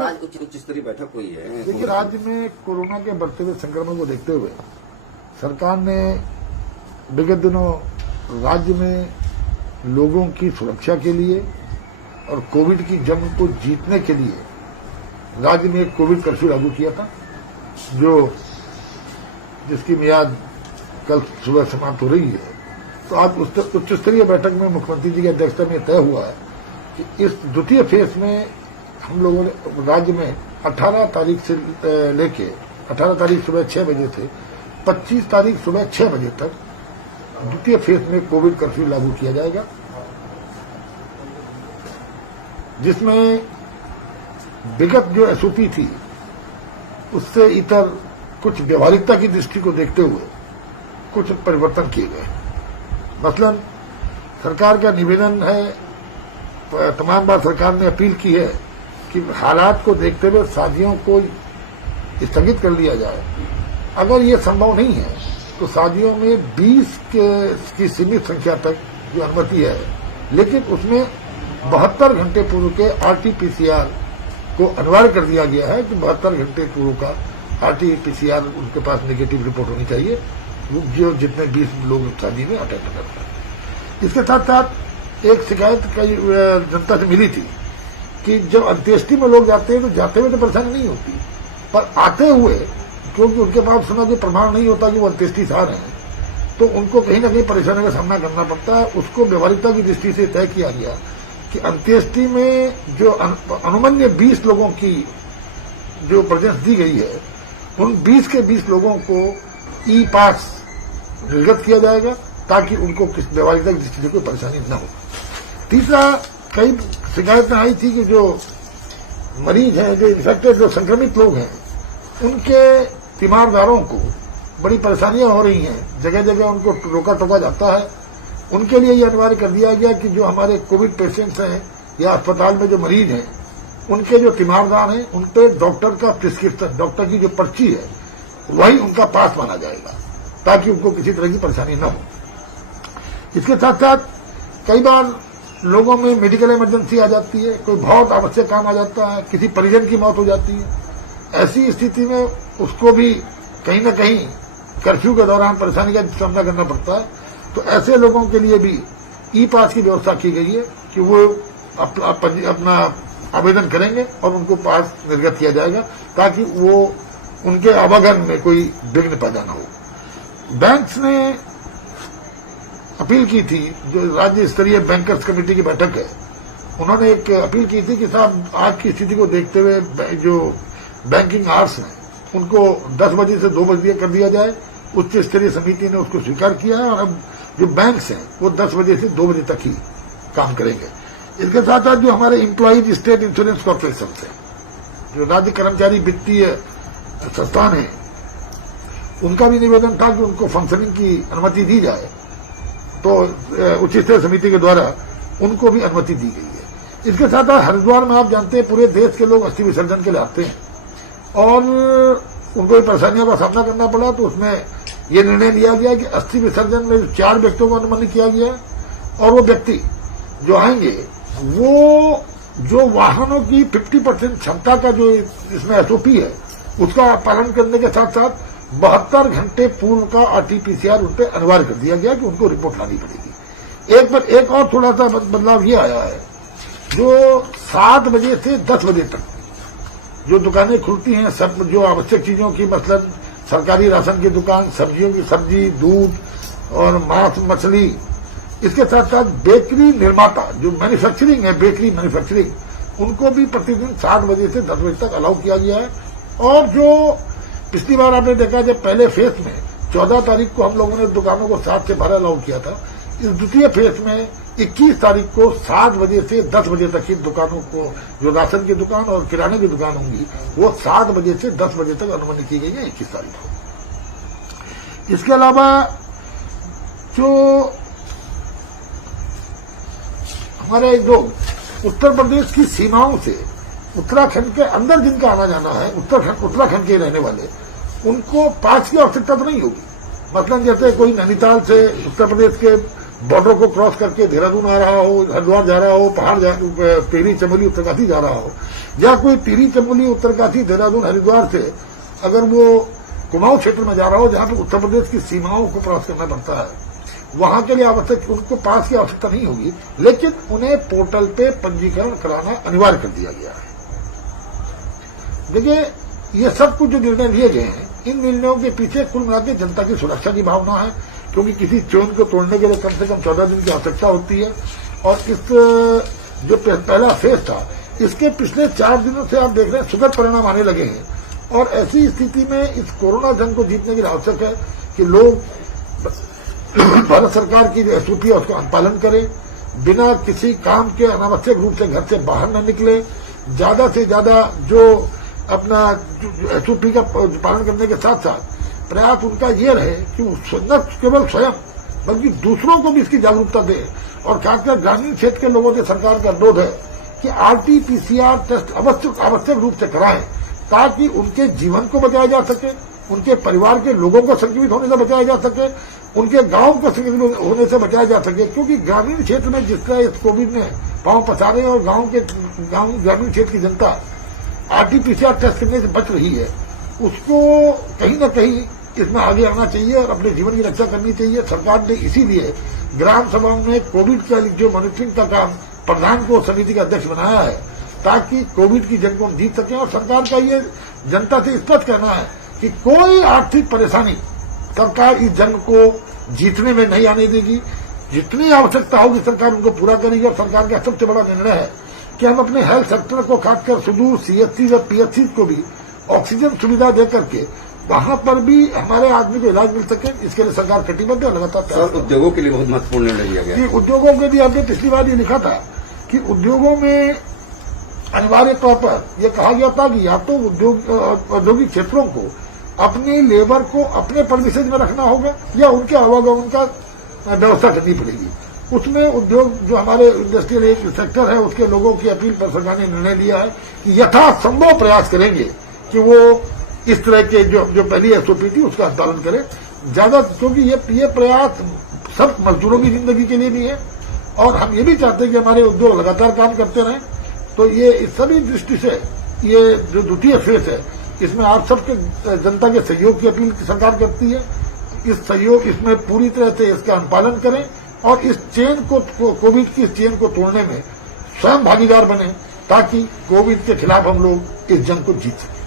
आज उच्च स्तरीय बैठक हुई है। देखिए, राज्य में कोरोना के बढ़ते हुए संक्रमण को देखते हुए सरकार ने विगत दिनों राज्य में लोगों की सुरक्षा के लिए और कोविड की जंग को जीतने के लिए राज्य में एक कोविड कर्फ्यू लागू किया था, जिसकी मियाद कल सुबह समाप्त हो रही है। तो आज उच्च स्तरीय बैठक में मुख्यमंत्री जी की अध्यक्षता में तय हुआ है कि इस द्वितीय फेज में हम लोगों ने राज्य में 18 तारीख से लेके 18 तारीख सुबह 6 बजे से 25 तारीख सुबह 6 बजे तक द्वितीय फेज में कोविड कर्फ्यू लागू किया जाएगा, जिसमें विगत जो एसओपी थी उससे इतर कुछ व्यवहारिकता की दृष्टि को देखते हुए कुछ परिवर्तन किए गए। मसलन सरकार का निवेदन है, तमाम बार सरकार ने अपील की है कि हालात को देखते हुए शादियों को स्थगित कर लिया जाए। अगर ये संभव नहीं है तो शादियों में 20 की सीमित संख्या तक जो अनुमति है, लेकिन उसमें 72 घंटे पूर्व के आरटीपीसीआर को अनिवार्य कर दिया गया है कि 72 घंटे पूर्व का आरटीपीसीआर उनके पास नेगेटिव रिपोर्ट होनी चाहिए, जो जितने 20 लोग शादी में अटेंड करते हैं। इसके साथ साथ एक शिकायत कई जनता से मिली थी कि जब अंत्येष्टि में लोग जाते हैं तो जाते हुए तो परेशानी नहीं होती, पर आते हुए क्योंकि उनके पास सुना जो प्रमाण नहीं होता कि वो अंत्येष्टि से आ रहे हैं, तो उनको कहीं ना कहीं परेशानी का सामना करना पड़ता है। उसको व्यवहारिकता की दृष्टि से तय किया गया कि अंत्येष्टि में जो अनुमन्य 20 लोगों की जो प्रेजेंस दी गई है, उन 20 के 20 लोगों को ई पास निर्गत किया जाएगा ताकि उनको किस व्यवहारिकता की दृष्टि से कोई परेशानी न हो। तीसरा, कई शिकायतें आई थी कि जो मरीज हैं, जो इन्फेक्टेड, जो संक्रमित लोग हैं, उनके तीमारदारों को बड़ी परेशानियां हो रही हैं, जगह जगह उनको रोका टोका जाता है। उनके लिए यह अनिवार्य कर दिया गया कि जो हमारे कोविड पेशेंट्स हैं या अस्पताल में जो मरीज हैं, उनके जो तीमारदार हैं, उन पे डॉक्टर का प्रिस्क्रिप्शन, डॉक्टर की जो पर्ची है, वही उनका पास माना जाएगा ताकि उनको किसी तरह की परेशानी न हो। इसके साथ साथ कई बार लोगों में मेडिकल इमरजेंसी आ जाती है, कोई बहुत आवश्यक काम आ जाता है, किसी परिजन की मौत हो जाती है। ऐसी स्थिति में उसको भी कहीं न कहीं कर्फ्यू के दौरान परेशानी का सामना करना पड़ता है। तो ऐसे लोगों के लिए भी ई पास की व्यवस्था की गई है कि वो अपना आवेदन करेंगे और उनको पास निर्गत किया जाएगा ताकि वो उनके आवागमन में कोई विघ्न पैदा न हो। बैंक्स ने अपील की थी, जो राज्य स्तरीय बैंकर्स कमेटी की बैठक है, उन्होंने एक अपील की थी कि साहब आज की स्थिति को देखते हुए जो बैंकिंग आवर्स हैं उनको 10 बजे से 2 बजे कर दिया जाए। उच्च स्तरीय समिति ने उसको स्वीकार किया है और अब जो बैंक्स हैं वो 10 बजे से 2 बजे तक ही काम करेंगे। इसके साथ साथ जो हमारे एम्प्लॉइज स्टेट इंश्योरेंस कॉर्पोरेशन है, जो राज्य कर्मचारी वित्तीय संस्थान है, उनका भी निवेदन था कि उनको फंक्शनिंग की अनुमति दी जाए, तो उच्च स्तरीय समिति के द्वारा उनको भी अनुमति दी गई है। इसके साथ साथ हरिद्वार में आप जानते हैं पूरे देश के लोग अस्थि विसर्जन के लिए आते हैं और उनको परेशानियों का सामना करना पड़ा, तो उसमें यह निर्णय लिया गया कि अस्थि विसर्जन में 4 व्यक्तियों को अनुमति किया गया है और वो व्यक्ति जो आएंगे वो जो वाहनों की 50% क्षमता का जो इसमें एसओपी है उसका पालन करने के साथ साथ 72 घंटे पूर्व का आरटीपीसीआर उन पर अनिवार्य कर दिया गया कि उनको रिपोर्ट लानी पड़ेगी। एक और थोड़ा सा बदलाव ये आया है, जो 7 बजे से 10 बजे तक जो दुकानें खुलती हैं, सब जो आवश्यक चीजों की, मतलब सरकारी राशन की दुकान, सब्जियों की सब्जी, दूध और मांस मछली, इसके साथ साथ बेकरी निर्माता जो मैन्युफैक्चरिंग है, बेकरी मैन्युफैक्चरिंग, उनको भी प्रतिदिन 7 बजे से 10 बजे तक अलाउ किया गया है। और जो पिछली बार आपने देखा जब पहले फेज में 14 तारीख को हम लोगों ने दुकानों को 7 से 12 अलाउ किया था, इस द्वितीय फेज में 21 तारीख को 7 बजे से 10 बजे तक की दुकानों को, जो राशन की दुकान और किराने की दुकान होंगी, वो 7 बजे से 10 बजे तक अनुमति की गई है 21 तारीख को। इसके अलावा जो हमारे जो उत्तर प्रदेश की सीमाओं से उत्तराखंड के अंदर जिनका आना जाना है, उत्तराखंड के रहने वाले, उनको पास की आवश्यकता तो नहीं होगी। मतलब जैसे कोई नैनीताल से उत्तर प्रदेश के बॉर्डर को क्रॉस करके देहरादून आ रहा हो, हरिद्वार जा रहा हो, टिहरी चमोली उत्तरकाशी जा रहा हो, या कोई टिहरी चमोली उत्तरकाशी देहरादून हरिद्वार से अगर वो कुमाऊं क्षेत्र में जा रहा हो जहां पर उत्तर प्रदेश की सीमाओं को क्रॉस करना पड़ता है, वहां के लिए आवश्यक उनको पास की आवश्यकता नहीं होगी, लेकिन उन्हें पोर्टल पे पंजीकरण कराना अनिवार्य कर दिया गया है। देखिए, ये सब कुछ जो निर्णय लिए गए हैं, इन निर्णयों के पीछे कुल मिलाकर जनता की सुरक्षा की भावना है, क्योंकि किसी चेन को तोड़ने के लिए कम से कम 14 दिन की आवश्यकता होती है। और इस जो पहला फेज था, इसके पिछले 4 दिनों से आप देख रहे हैं सुखद परिणाम आने लगे हैं। और ऐसी स्थिति में इस कोरोना जंग को जीतने के लिए आवश्यक है कि लोग भारत सरकार की जो एसओपी है उसका अनुपालन करें, बिना किसी काम के अनावश्यक रूप से घर से बाहर न निकले, ज्यादा से ज्यादा जो अपना एसओपी का पालन करने के साथ साथ प्रयास उनका ये रहे कि न केवल स्वयं बल्कि दूसरों को भी इसकी जागरूकता दे। और खासकर ग्रामीण क्षेत्र के लोगों से सरकार का अनुरोध है कि आरटी-पीसीआर टेस्ट आवश्यक रूप से कराएं, ताकि उनके जीवन को बचाया जा सके, उनके परिवार के लोगों को संक्रमित होने से बचाया जा सके, उनके गांव को संक्रमित होने से बचाया जा सके। क्योंकि ग्रामीण क्षेत्र में जिस तरह इस कोविड ने पांव पसारे और ग्रामीण क्षेत्र की जनता आरटी-पीसीआर टेस्ट करने से बच रही है, उसको कहीं न कहीं इसमें आगे आना चाहिए और अपने जीवन की रक्षा करनी चाहिए। सरकार ने इसीलिए ग्राम सभाओं में कोविड का जो मॉनिटरिंग का काम प्रधान को समिति का अध्यक्ष बनाया है, ताकि कोविड की जंग को हम जीत सकें। और सरकार का ये जनता से स्पष्ट कहना है कि कोई आर्थिक परेशानी सरकार इस जंग को जीतने में नहीं आने देगी। जितनी आवश्यकता होगी सरकार उनको पूरा करेगी। और सरकार का सबसे बड़ा निर्णय है कि हम अपने हेल्थ सेक्टर को खासकर सुदूर सीएचसी और पीएचसी को भी ऑक्सीजन सुविधा देकर के वहां पर भी हमारे आदमी को इलाज मिल सके, इसके लिए सरकार कटिबद्ध है। लगातार सर, उद्योगों के लिए बहुत महत्वपूर्ण निर्णय लिया गया कि उद्योगों के लिए हमने पिछली बार ये लिखा था कि उद्योगों में अनिवार्य तौर पर यह कहा गया था कि या तो औद्योगिक क्षेत्रों को अपनी लेबर को अपने परमिशन में रखना होगा या उनके आवागमन का व्यवस्था करनी पड़ेगी। उसमें उद्योग जो हमारे इंडस्ट्रियल एक सेक्टर है उसके लोगों की अपील पर सरकार ने निर्णय लिया है कि यथासंभव प्रयास करेंगे कि वो इस तरह के जो पहली एसओपी थी उसका पालन करें ज्यादा, क्योंकि ये प्रयास सब मजदूरों की जिंदगी के लिए भी है और हम ये भी चाहते हैं कि हमारे उद्योग लगातार काम करते रहें। तो ये इस सभी दृष्टि से ये जो द्वितीय फेज है, इसमें आप सबके जनता के सहयोग की अपील सरकार करती है। इसमें पूरी तरह से इसका अनुपालन करें और इस चेन को कोविड की चेन को तोड़ने में स्वयं भागीदार बने, ताकि कोविड के खिलाफ हम लोग इस जंग को जीत सकें।